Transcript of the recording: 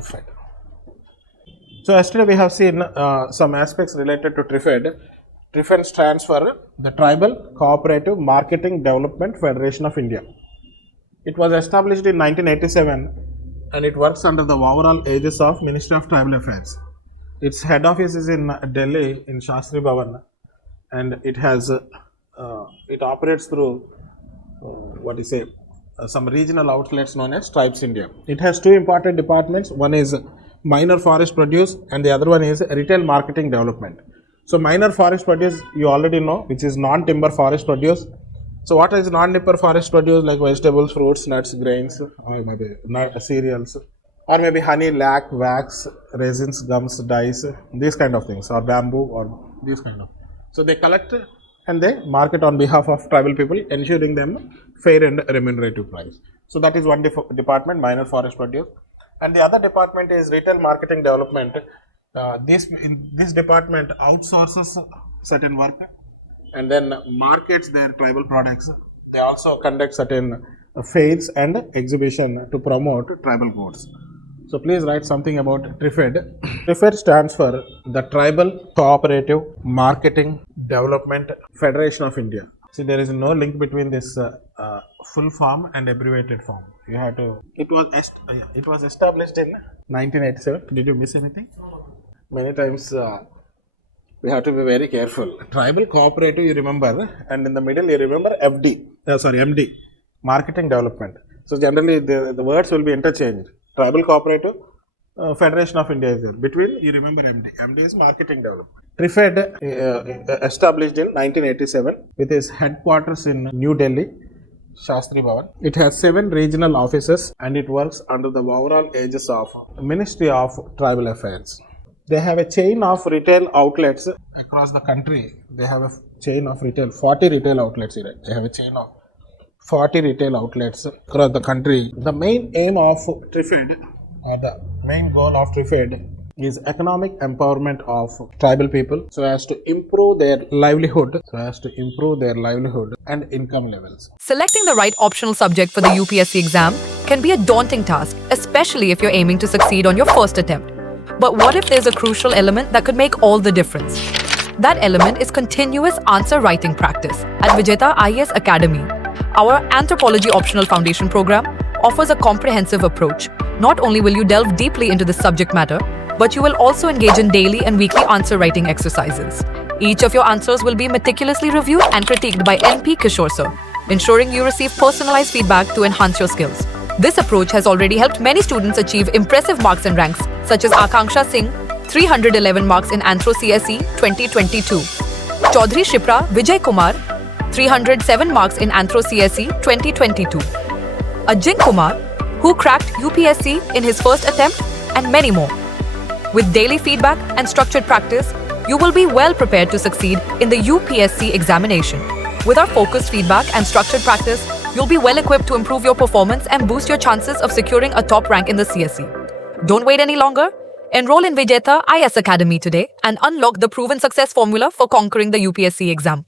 TRIFED. So yesterday we have seen some aspects related to TRIFED. TRIFED stands for the Tribal Cooperative Marketing Development Federation of India. It was established in 1987 and it works under the overall aegis of Ministry of Tribal Affairs. Its head office is in Delhi in Shastri Bhavan, and it has it operates through some regional outlets known as Tribes India. It has two important departments. One is minor forest produce and the other one is retail marketing development. So minor forest produce you already know, which is non-timber forest produce. So what is non-timber forest produce? Like vegetables, fruits, nuts, grains, or maybe cereals, or maybe honey, lac, wax, resins, gums, dyes, these kind of things, or bamboo, or these kind of. So they collect and they market on behalf of tribal people, ensuring them fair and remunerative price. So that is one department, minor forest produce. And the other department is retail marketing development. This department outsources certain work and then markets their tribal products. They also conduct certain fairs and exhibition to promote tribal goods. So please write something about TRIFED. TRIFED stands for the Tribal Cooperative Marketing Development Federation of India. See, there is no link between this full form and abbreviated form. You have to. It was established in 1987. Did you miss anything? Many times we have to be very careful. Tribal Cooperative, you remember, and in the middle you remember MD, Marketing Development. So generally the words will be interchanged. Tribal Cooperative Federation of India is there. Between you remember MD. MD is Marketing Development. TRIFED established in 1987 with its headquarters in New Delhi, Shastri Bhavan. It has 7 regional offices and it works under the overall aegis of Ministry of Tribal Affairs. They have a chain of retail outlets across the country. They have a chain of 40 retail outlets here. They have a chain of 40 retail outlets across the country. The main aim of TRIFED, or the main goal of TRIFED, is economic empowerment of tribal people so as to improve their livelihood, and income levels. Selecting the right optional subject for the UPSC exam can be a daunting task, especially if you're aiming to succeed on your first attempt. But what if there's a crucial element that could make all the difference? That element is continuous answer writing practice at Vijetha IAS Academy. Our Anthropology Optional Foundation program offers a comprehensive approach. Not only will you delve deeply into the subject matter, but you will also engage in daily and weekly answer writing exercises. Each of your answers will be meticulously reviewed and critiqued by P Kishore Sir, ensuring you receive personalized feedback to enhance your skills. This approach has already helped many students achieve impressive marks and ranks, such as Akanksha Singh, 311 marks in Anthro CSE 2022. Chaudhary Shipra Vijay Kumar, 307 marks in Anthro CSE 2022. Ajin Kumar, who cracked UPSC in his first attempt, and many more. With daily feedback and structured practice, you will be well prepared to succeed in the UPSC examination. With our focused feedback and structured practice, you'll be well equipped to improve your performance and boost your chances of securing a top rank in the CSE. Don't wait any longer. Enroll in Vijetha IAS Academy today and unlock the proven success formula for conquering the UPSC exam.